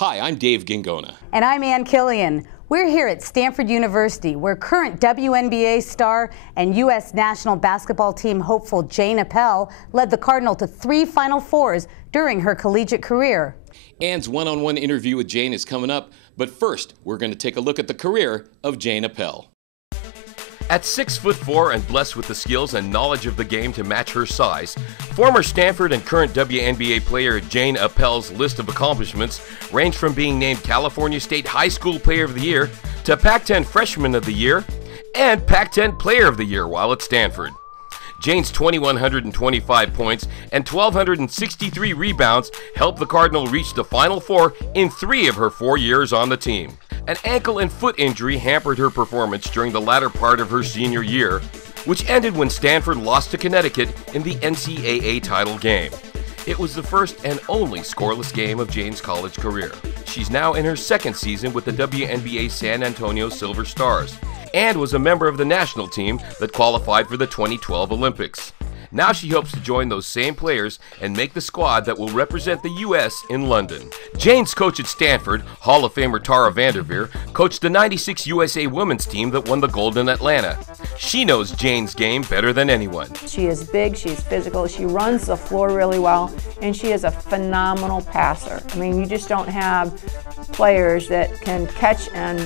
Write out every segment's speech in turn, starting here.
Hi, I'm Dave Gingona. And I'm Ann Killian. We're here at Stanford University, where current WNBA star and U.S. national basketball team hopeful Jayne Appel led the Cardinal to 3 Final Fours during her collegiate career. Ann's one-on-one interview with Jayne is coming up, but first, we're going to take a look at the career of Jayne Appel. At 6'4" and blessed with the skills and knowledge of the game to match her size, former Stanford and current WNBA player Jayne Appel's list of accomplishments range from being named California State High School Player of the Year to Pac-10 Freshman of the Year and Pac-10 Player of the Year while at Stanford. Jayne's 2,125 points and 1,263 rebounds helped the Cardinal reach the Final Four in 3 of her 4 years on the team. An ankle and foot injury hampered her performance during the latter part of her senior year, which ended when Stanford lost to Connecticut in the NCAA title game. It was the first and only scoreless game of Jayne's college career. She's now in her 2nd season with the WNBA San Antonio Silver Stars, and was a member of the national team that qualified for the 2012 Olympics. Now she hopes to join those same players and make the squad that will represent the U.S. in London. Jayne's coach at Stanford, Hall of Famer Tara Vanderveer, coached the '96 USA women's team that won the gold in Atlanta. She knows Jayne's game better than anyone. She is big, she's physical, she runs the floor really well, and she is a phenomenal passer. I mean, you just don't have players that can catch and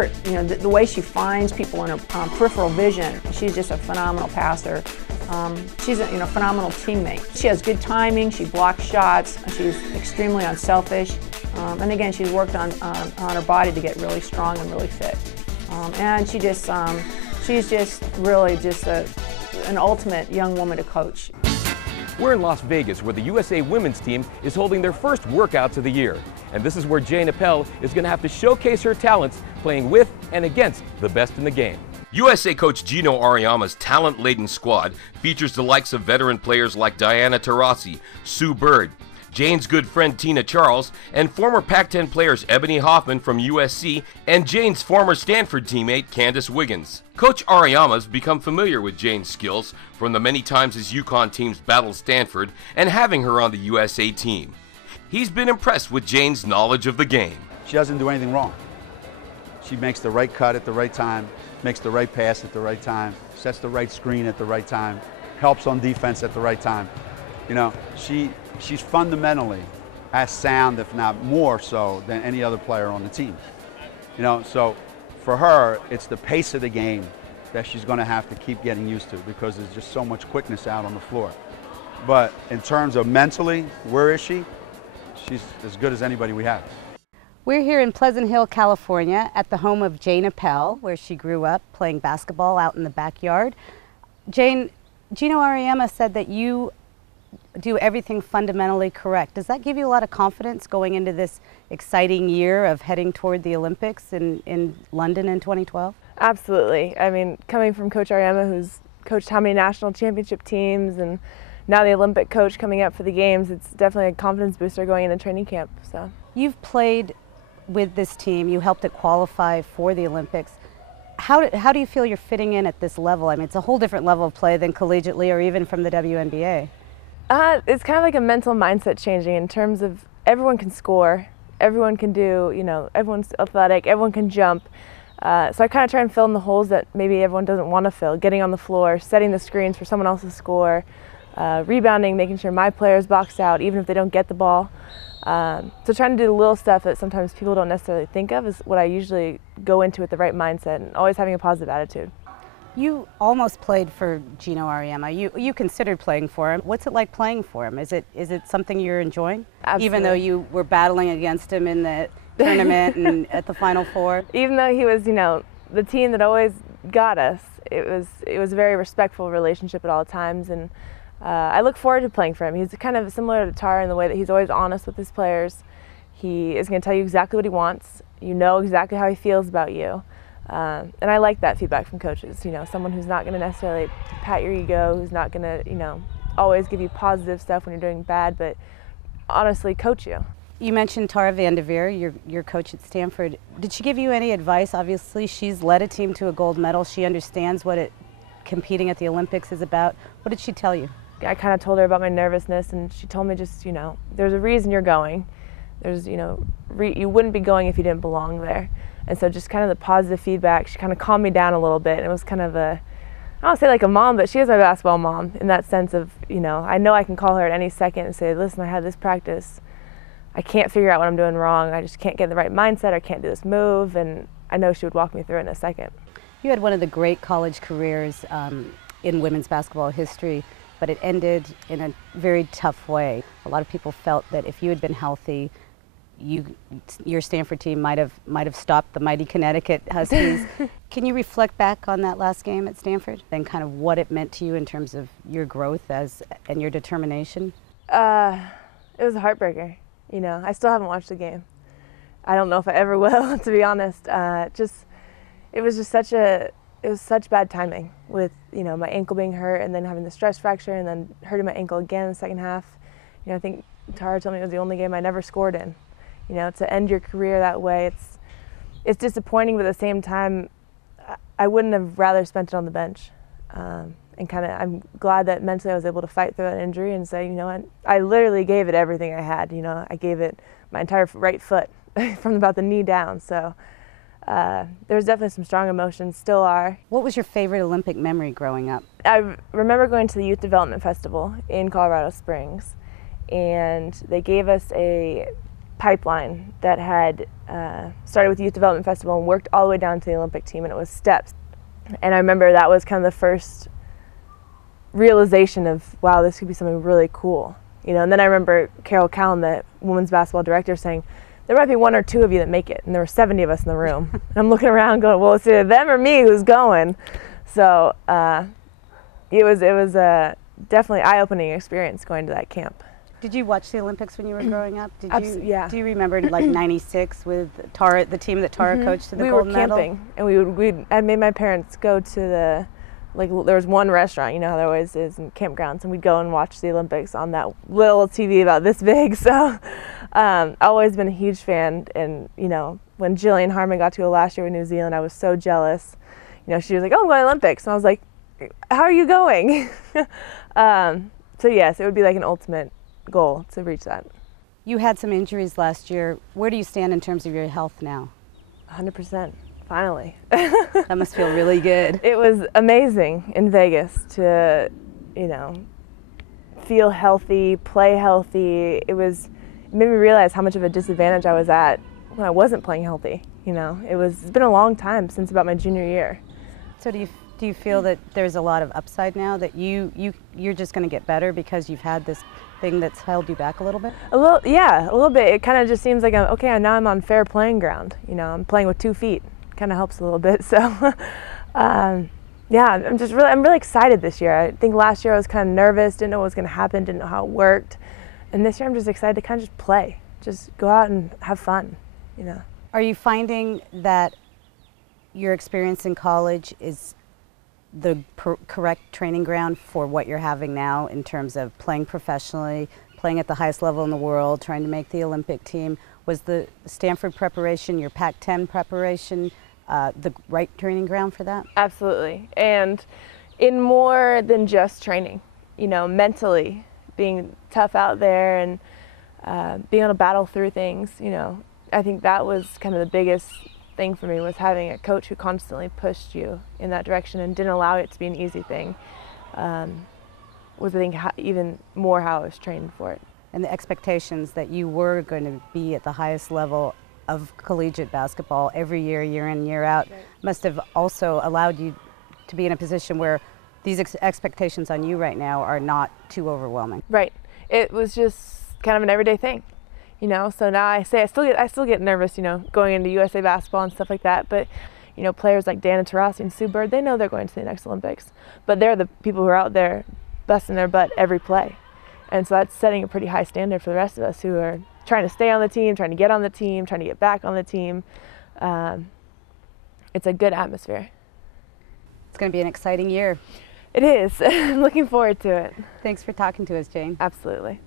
the way she finds people in her peripheral vision. She's just a phenomenal passer. She's a phenomenal teammate. She has good timing, she blocks shots, she's extremely unselfish, and again, she's worked on her body to get really strong and really fit. And she's just really an ultimate young woman to coach. We're in Las Vegas, where the USA women's team is holding their first workouts of the year. And this is where Jayne Appel is going to have to showcase her talents playing with and against the best in the game. USA coach Gino Auriemma's talent-laden squad features the likes of veteran players like Diana Taurasi, Sue Bird, Jayne's good friend Tina Charles, and former Pac-10 players Ebony Hoffman from USC and Jayne's former Stanford teammate Candace Wiggins. Coach Auriemma's become familiar with Jayne's skills from the many times his UConn teams battled Stanford and having her on the USA team. He's been impressed with Jayne's knowledge of the game. She doesn't do anything wrong. She makes the right cut at the right time, makes the right pass at the right time, sets the right screen at the right time, helps on defense at the right time. You know, she's fundamentally as sound, if not more so, than any other player on the team. You know, so for her, it's the pace of the game that she's going to have to keep getting used to, because there's just so much quickness out on the floor. But in terms of mentally, where is she? She's as good as anybody we have. We're here in Pleasant Hill, California, at the home of Jayne Appel, where she grew up playing basketball out in the backyard. Jayne, Gino Auriemma said that you do everything fundamentally correct. Does that give you a lot of confidence going into this exciting year of heading toward the Olympics in London in 2012? Absolutely. I mean, coming from Coach Auriemma, who's coached how many national championship teams, and now the Olympic coach coming up for the games, it's definitely a confidence booster going into training camp. So you've played with this team, you helped it qualify for the Olympics. How do you feel you're fitting in at this level? I mean, it's a whole different level of play than collegiately or even from the WNBA. It's kind of like a mental mindset changing in terms of everyone can score, everyone can do, everyone's athletic, everyone can jump. So I kind of try and fill in the holes that maybe everyone doesn't want to fill, getting on the floor, setting the screens for someone else to score, rebounding, making sure my players box out even if they don't get the ball. So trying to do the little stuff that sometimes people don't necessarily think of is what I usually go into with the right mindset, and always having a positive attitude. You almost played for Gino Auriemma. You considered playing for him. What's it like playing for him? Is it something you're enjoying? Absolutely. Even though you were battling against him in the tournament and at the Final Four? Even though he was, the team that always got us, it was a very respectful relationship at all times, and I look forward to playing for him. He's kind of similar to Tara in the way that he's always honest with his players. He is going to tell you exactly what he wants. You know exactly how he feels about you. And I like that feedback from coaches. Someone who's not going to necessarily pat your ego, who's not going to, always give you positive stuff when you're doing bad, but honestly coach you. You mentioned Tara Vanderveer, your coach at Stanford. Did she give you any advice? Obviously, she's led a team to a gold medal. She understands what competing at the Olympics is about. What did she tell you? I kind of told her about my nervousness, and she told me just, there's a reason you're going. There's, you wouldn't be going if you didn't belong there. And so just kind of the positive feedback, she kind of calmed me down a little bit. And it was kind of I don't say like a mom, but she is my basketball mom in that sense of, I know I can call her at any second and say, listen, I had this practice. I can't figure out what I'm doing wrong. I just can't get in the right mindset. I can't do this move. And I know she would walk me through it in a second. You had one of the great college careers in women's basketball history, but it ended in a very tough way. A lot of people felt that if you had been healthy, your Stanford team might have stopped the mighty Connecticut Huskies. Can you reflect back on that last game at Stanford and kind of what it meant to you in terms of your growth and your determination? It was a heartbreaker. I still haven't watched the game. I don't know if I ever will, to be honest. It was such bad timing with my ankle being hurt and then having the stress fracture and then hurting my ankle again in the second half. I think Tara told me it was the only game I never scored in. To end your career that way, it's disappointing, but at the same time, I wouldn't have rather spent it on the bench. And I'm glad that mentally I was able to fight through that injury and say, what, I literally gave it everything I had. I gave it my entire right foot from about the knee down. So there's definitely some strong emotions, still are. What was your favorite Olympic memory growing up? I remember going to the Youth Development Festival in Colorado Springs, and they gave us a pipeline that had started with the Youth Development Festival and worked all the way down to the Olympic team, and it was steps. And I remember that was kind of the first realization of, wow, this could be something really cool. And then I remember Carol Callan, the women's basketball director, saying, there might be one or two of you that make it, and there were 70 of us in the room. And I'm looking around going, well, it's either them or me who's going. So it was definitely eye-opening experience going to that camp. Did you watch the Olympics when you were growing up? Yeah. Do you remember like '96 with Tara, the team that Tara coached to the gold medal? We were camping, and I made my parents go to the, there was one restaurant, how there always is in campgrounds, and we'd go and watch the Olympics on that little TV about this big. So I've always been a huge fan, and when Jillian Harmon got to go last year with New Zealand, I was so jealous. She was like, oh, I'm going to Olympics, and I was like, how are you going? So yes, it would be like an ultimate goal to reach that. You had some injuries last year. Where do you stand in terms of your health now? 100%, finally. That must feel really good. It was amazing in Vegas to, feel healthy, play healthy. It made me realize how much of a disadvantage I was at when I wasn't playing healthy. It's been a long time since about my junior year. So do you feel that there's a lot of upside now, that you're just going to get better because you've had this thing that's held you back a little bit? A little bit. It kind of just seems like now I'm on fair playing ground. I'm playing with 2 feet. Kind of helps a little bit. So, yeah, I'm really excited this year. I think last year I was kind of nervous, didn't know what was going to happen, didn't know how it worked, and this year I'm just excited to kind of just play, just go out and have fun. Are you finding that your experience in college is the correct training ground for what you're having now in terms of playing professionally, playing at the highest level in the world, trying to make the Olympic team? Was the Stanford preparation, your Pac-10 preparation, the right training ground for that? Absolutely. And in more than just training, mentally being tough out there and being able to battle through things, I think that was kind of the biggest thing for me, was having a coach who constantly pushed you in that direction and didn't allow it to be an easy thing. Was, I think, even more how I was trained for it. And the expectations that you were going to be at the highest level of collegiate basketball every year, year in, year out, must have also allowed you to be in a position where these expectations on you right now are not too overwhelming. Right. It was just kind of an everyday thing. So now I still get nervous, going into USA basketball and stuff like that. But, players like Dana Taurasi and Sue Bird, they know they're going to the next Olympics. But they're the people who are out there busting their butt every play. And so that's setting a pretty high standard for the rest of us who are trying to stay on the team, trying to get on the team, trying to get back on the team. It's a good atmosphere. It's going to be an exciting year. It is. I'm looking forward to it. Thanks for talking to us, Jayne. Absolutely.